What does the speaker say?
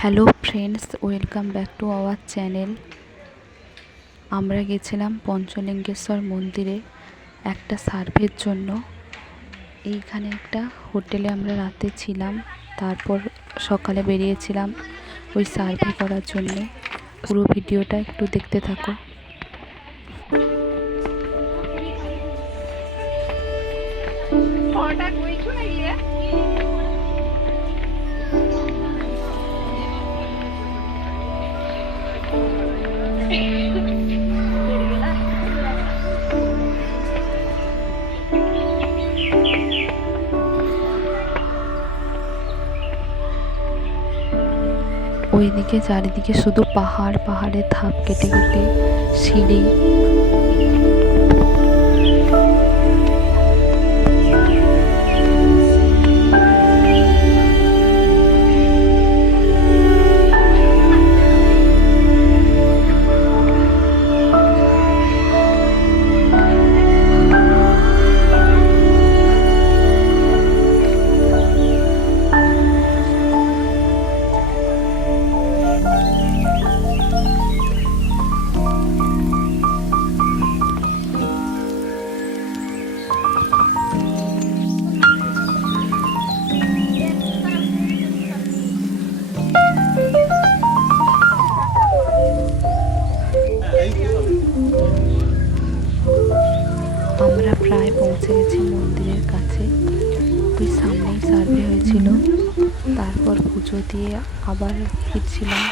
Hello friends, welcome back to our channel. আমরা গেছিলাম পঞ্চলিঙ্গেশ্বর মন্দিরে একটা সার্ভের জন্য। এইখানে একটা হোটেলে আমরা রাতে ছিলাম, তারপর সকালে বেরিয়েছিলাম ওই সার্ভে করার জন্যে। পুরো ভিডিওটা একটু দেখতে থাকো। ওইদিকে চারিদিকে শুধু পাহাড়, পাহাড়ের ধাপ কেটে কেটে সিঁড়ি। আমরা প্রায় পৌঁছে গেছি মন্দিরের কাছে। ওই সামনেই সার্ভে হয়েছিল, তারপর পুজো দিয়ে আবার ফিরছিলাম।